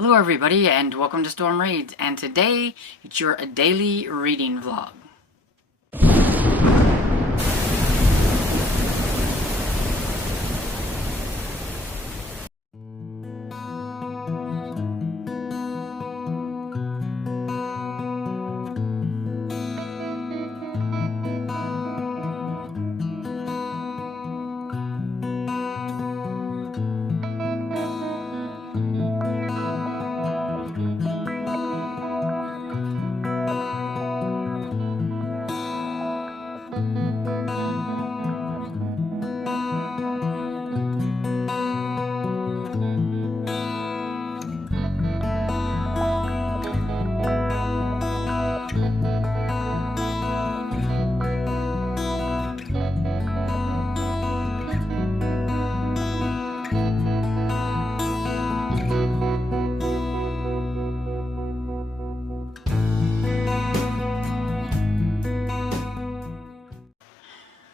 Hello everybody and welcome to Storm Reads, and today it's your daily reading vlog.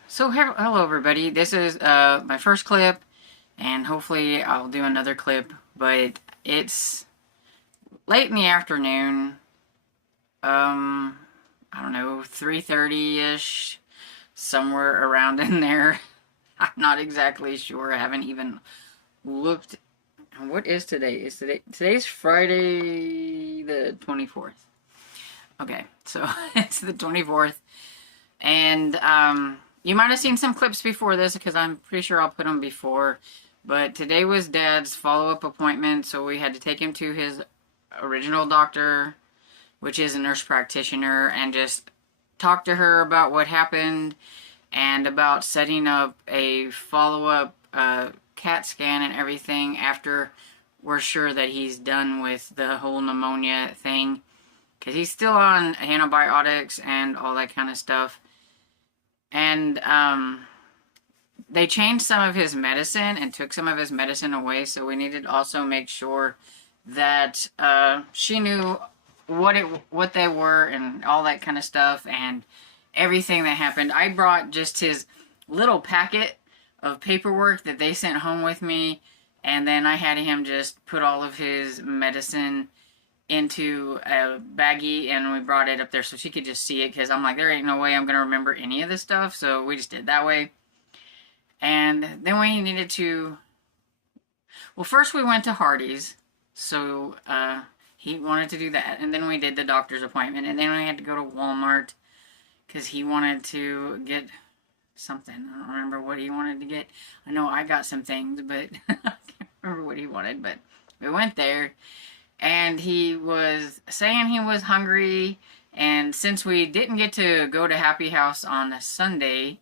So hello everybody, this is my first clip, and hopefully I'll do another clip, but it's late in the afternoon, I don't know, 3:30-ish, somewhere around in there. I'm not exactly sure, I haven't even looked. What is today? Today's Friday the 24th. Okay, so it's the 24th, and you might have seen some clips before this because I'm pretty sure I'll put them before, but today was Dad's follow-up appointment, so we had to take him to his original doctor, which is a nurse practitioner, and just talk to her about what happened and about setting up a follow-up CAT scan and everything after we're sure that he's done with the whole pneumonia thing, because he's still on antibiotics and all that kind of stuff. And they changed some of his medicine and took some of his medicine away, so we needed to also make sure that she knew what they were and all that kind of stuff and everything that happened. I brought just his little packet of paperwork that they sent home with me, and then I had him just put all of his medicine into a baggie, and we brought it up there so she could just see it, because I'm like, there ain't no way I'm going to remember any of this stuff, so we just did that way. And then we needed to, well, first we went to Hardee's, so he wanted to do that, and then we did the doctor's appointment, and then we had to go to Walmart because he wanted to get something. I don't remember what he wanted to get. I know I got some things, but I can't remember what he wanted, but we went there. And he was saying he was hungry, and since we didn't get to go to Happy House on a Sunday,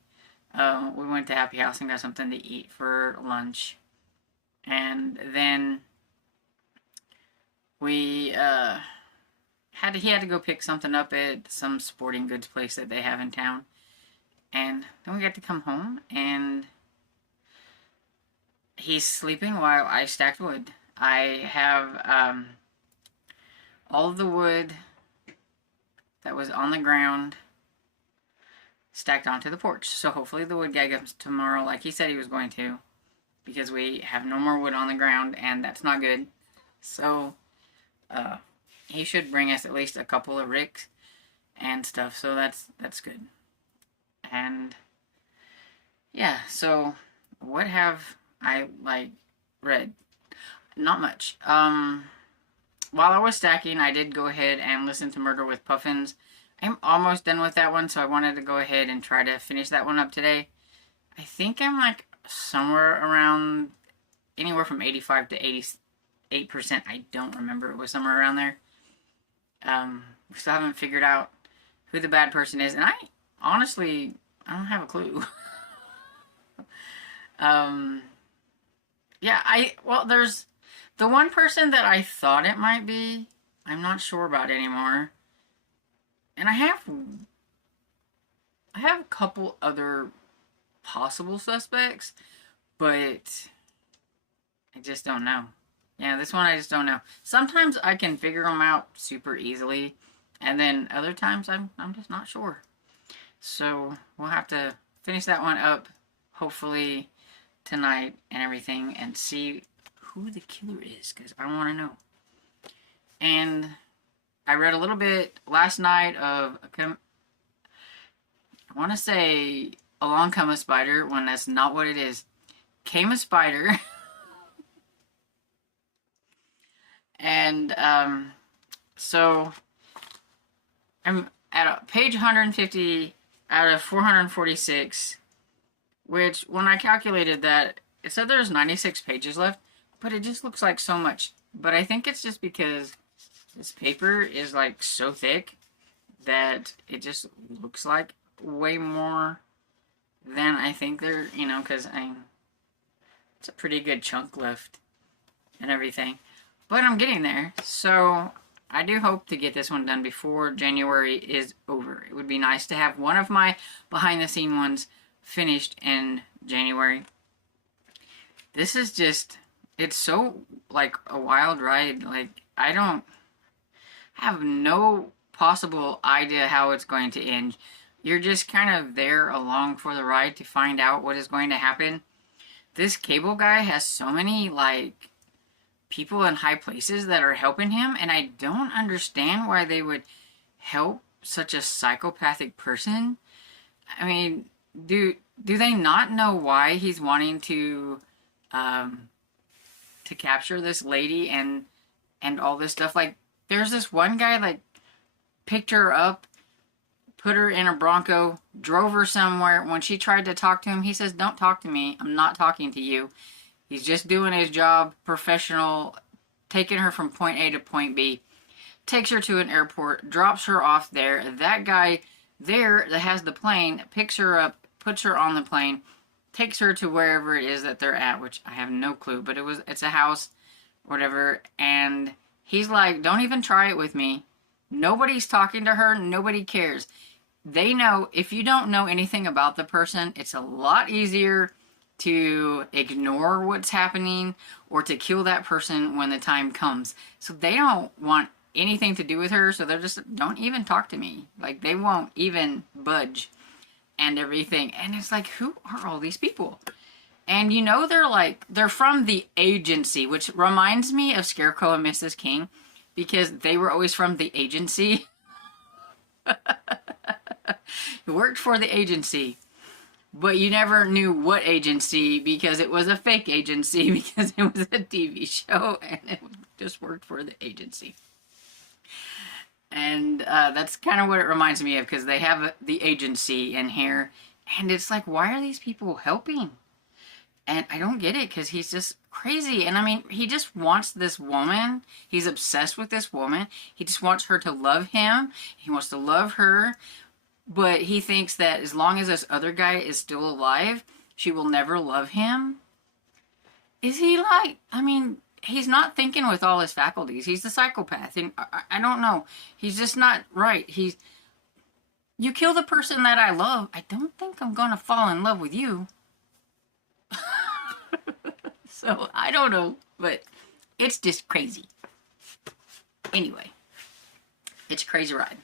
we went to Happy House and got something to eat for lunch. And then we he had to go pick something up at some sporting goods place that they have in town. And then we got to come home, and he's sleeping while I stacked wood. I have all of the wood that was on the ground stacked onto the porch. So hopefully the wood guy comes tomorrow like he said he was going to, because we have no more wood on the ground, and that's not good. So he should bring us at least a couple of ricks and stuff, so that's good. And yeah, so what have I read? Not much. While I was stacking, I did go ahead and listen to Murder with Puffins. I'm almost done with that one, so I wanted to go ahead and try to finish that one up today. I think I'm like somewhere around anywhere from 85 to 88%. I don't remember. It was somewhere around there. We still haven't figured out who the bad person is, and I honestly don't have a clue. Yeah, well, there's the one person that I thought it might be. I'm not sure about anymore. And I have a couple other possible suspects, but I just don't know. Yeah, this one I just don't know. Sometimes I can figure them out super easily, and then other times I'm just not sure. So we'll have to finish that one up, hopefully tonight and everything, and see who the killer is, because I want to know. And I read a little bit last night of, I want to say Along Come a Spider, when that's not what it is. Came a spider. And so I'm at page 150 out of 446, which when I calculated that, it said there's 96 pages left, but it just looks like so much. But I think it's just because this paper is like so thick that it just looks like way more than I think there, you know, because it's a pretty good chunk left and everything. But I'm getting there, so I do hope to get this one done before January is over. It would be nice to have one of my behind-the-scene ones finished in January. This is just, it's so, like, a wild ride. Like, I don't have no possible idea how it's going to end. You're just kind of there along for the ride to find out what is going to happen. This cable guy has so many, like, people in high places that are helping him, and I don't understand why they would help such a psychopathic person. I mean, do they not know why he's wanting to capture this lady and all this stuff? Like, there's this one guy, like, picked her up, put her in a Bronco, drove her somewhere. When she tried to talk to him, he says, "Don't talk to me. I'm not talking to you." He's just doing his job, professional, taking her from point A to point B. Takes her to an airport, drops her off there. That guy there that has the plane picks her up, puts her on the plane, takes her to wherever it is that they're at, which I have no clue, but it's a house, whatever. And he's like, "Don't even try it with me." Nobody's talking to her. Nobody cares. They know if you don't know anything about the person, it's a lot easier to ignore what's happening or to kill that person when the time comes. So they don't want anything to do with her, so they're just, "Don't even talk to me." Like, they won't even budge and everything. And it's like, who are all these people? And you know, they're from the agency, which reminds me of Scarecrow and Mrs. King, because they were always from the agency. You worked for the agency, but you never knew what agency because it was a fake agency, because it was a TV show and it just worked for the agency. And that's kind of what it reminds me of, because they have the agency in here. And it's like, why are these people helping? And I don't get it, because he's just crazy. And I mean, he just wants this woman. He's obsessed with this woman. He just wants her to love him. He wants to love her. But he thinks that as long as this other guy is still alive, she will never love him. Is he like, I mean, he's not thinking with all his faculties. He's a psychopath. And I don't know. He's just not right. You kill the person that I love, I don't think I'm going to fall in love with you. So, I don't know. But it's just crazy. Anyway. It's a crazy ride.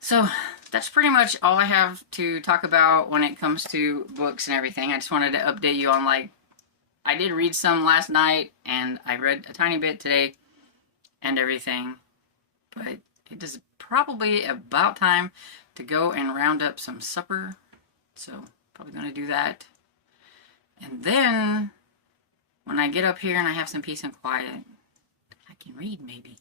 So, that's pretty much all I have to talk about when it comes to books and everything. I just wanted to update you on, like, I did read some last night, and I read a tiny bit today, and everything. But it is probably about time to go and round up some supper. So, probably going to do that. And then, when I get up here and I have some peace and quiet, I can read, maybe.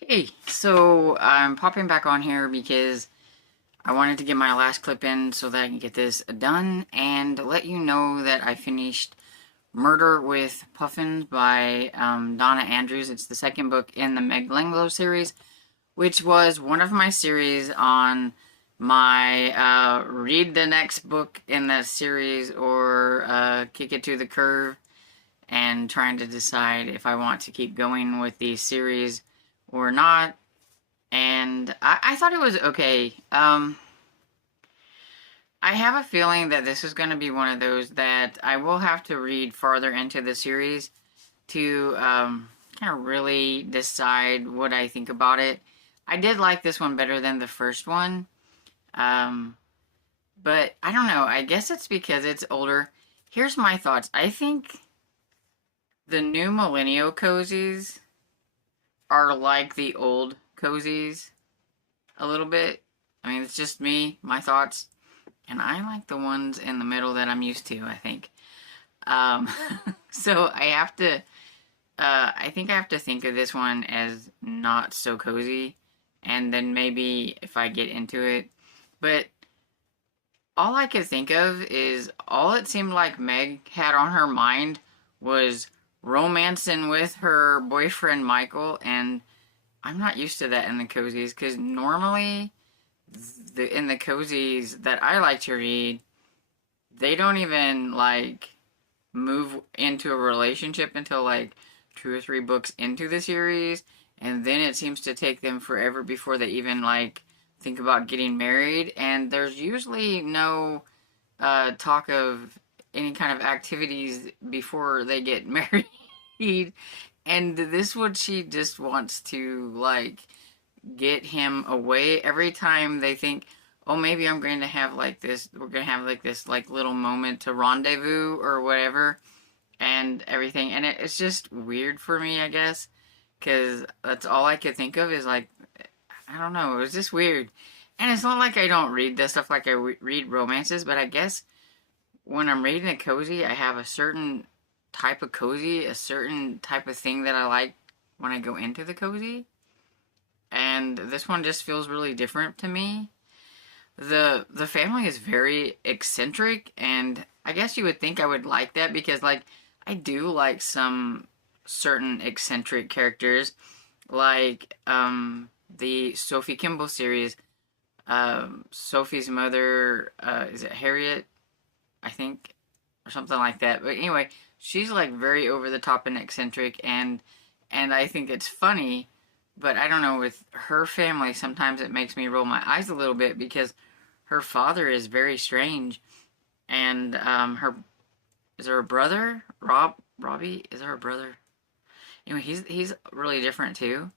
Hey, so I'm popping back on here because I wanted to get my last clip in so that I can get this done and let you know that I finished Murder with Puffins by Donna Andrews. It's the second book in the Meg Langlow series, which was one of my series on my read the next book in that series or kick it to the curve, and trying to decide if I want to keep going with the series or not. And I thought it was okay. I have a feeling that this is going to be one of those that I will have to read farther into the series to kind of really decide what I think about it. I did like this one better than the first one. But I don't know. I guess it's because it's older. Here's my thoughts. I think the new Millennial cozies are like the old cozies a little bit. I mean, it's just me, my thoughts, and I like the ones in the middle that I'm used to, I think. Um, so I think I have to think of this one as not so cozy, and then maybe if I get into it. But all I could think of is all it seemed like Meg had on her mind was romancing with her boyfriend Michael, and I'm not used to that in the cozies, because normally in the cozies that I like to read, they don't even like move into a relationship until like 2 or 3 books into the series, and then it seems to take them forever before they even like think about getting married, and there's usually no talk of any kind of activities before they get married. And this one, she just wants to like get him away every time they think, oh, maybe I'm going to have like this, we're going to have like this like little moment to rendezvous or whatever and everything. And it's just weird for me, I guess, because that's all I could think of is like, I don't know, it was just weird. And it's not like I don't read this stuff like I read romances, but I guess when I'm reading a cozy, I have a certain type of cozy, a certain type of thing that I like when I go into the cozy. And this one just feels really different to me. The family is very eccentric, and I guess you would think I would like that because like I do like some certain eccentric characters, like the Sophie Kimball series. Sophie's mother, is it Harriet? I think, or something like that. But anyway, she's like very over the top and eccentric, and I think it's funny. But I don't know, with her family, sometimes it makes me roll my eyes a little bit because her father is very strange, and her is her brother Robbie, is her brother? Anyway, he's really different too,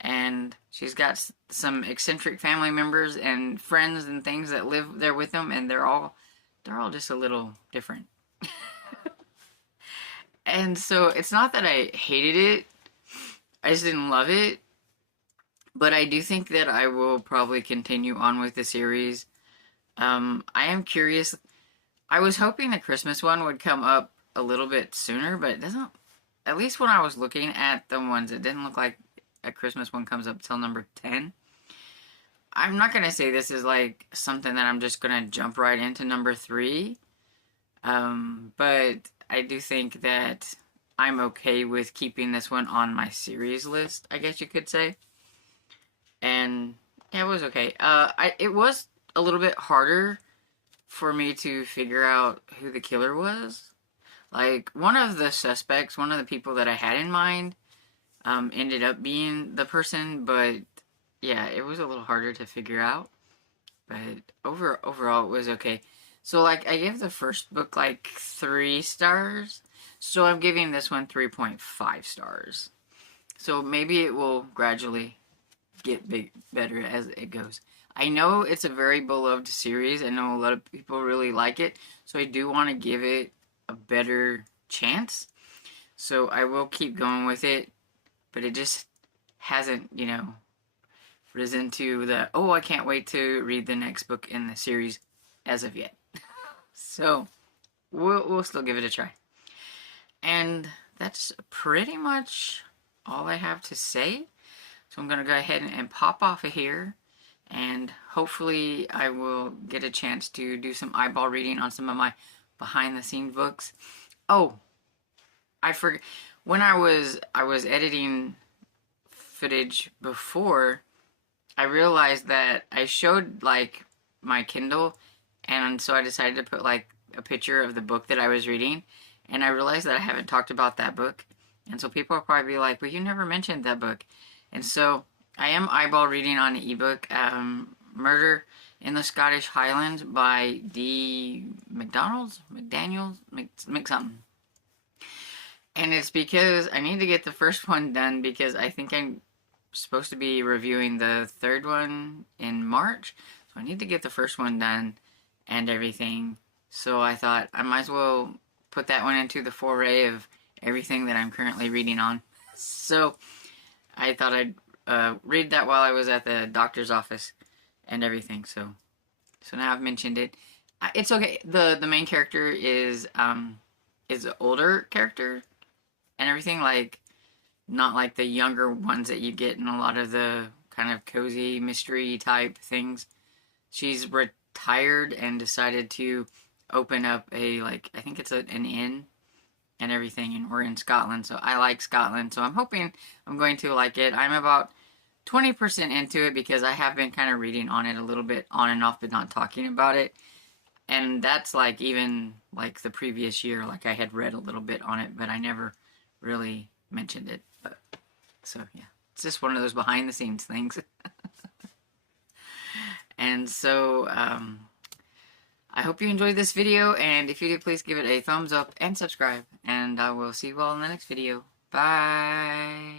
and she's got some eccentric family members and friends and things that live there with them, and they're all just a little different. And so it's not that I hated it, I just didn't love it, but I do think that I will probably continue on with the series. I am curious. I was hoping the Christmas one would come up a little bit sooner, but it doesn't. At least when I was looking at the ones, it didn't look like a Christmas one comes up till number 10. I'm not going to say this is like something that I'm just going to jump right into number 3. But I do think that I'm okay with keeping this one on my series list, I guess you could say. And yeah, it was okay. It was a little bit harder for me to figure out who the killer was. Like, one of the suspects, one of the people that I had in mind, ended up being the person, but yeah, it was a little harder to figure out. But overall, it was okay. So, like, I gave the first book, like, 3 stars. So I'm giving this one 3.5 stars. So maybe it will gradually get better as it goes. I know it's a very beloved series. I know a lot of people really like it. So I do want to give it a better chance. So I will keep going with it. But it just hasn't, risen to the, oh, I can't wait to read the next book in the series as of yet. So we'll still give it a try. And that's pretty much all I have to say. So I'm going to go ahead and pop off of here. And hopefully I will get a chance to do some eyeball reading on some of my behind the scenes books. Oh, I forgot. When I was editing footage before, I realized that I showed like my Kindle, and so I decided to put like a picture of the book that I was reading, and I realized that I haven't talked about that book, and so people will probably be like, well, you never mentioned that book. And so I am eyeball reading on an ebook, Murder in the Scottish Highlands by D. McDaniels, something. And it's because I need to get the first one done because I think I'm supposed to be reviewing the third one in March. So I need to get the first one done and everything. So I thought I might as well put that one into the foray of everything that I'm currently reading on. So I thought I'd read that while I was at the doctor's office and everything. So now I've mentioned it. It's okay. The main character is an older character and everything, like not like the younger ones that you get in a lot of the kind of cozy mystery type things. She's retired and decided to open up a, like, I think it's an inn and everything, and we're in Scotland, so I like Scotland, so I'm hoping I'm going to like it. I'm about 20% into it because I have been kind of reading on it a little bit on and off, but not talking about it. And that's like even like the previous year, like I had read a little bit on it, but I never really mentioned it. But so yeah, it's just one of those behind the scenes things. And so I hope you enjoyed this video, and if you did, please give it a thumbs up and subscribe, and I will see you all in the next video. Bye!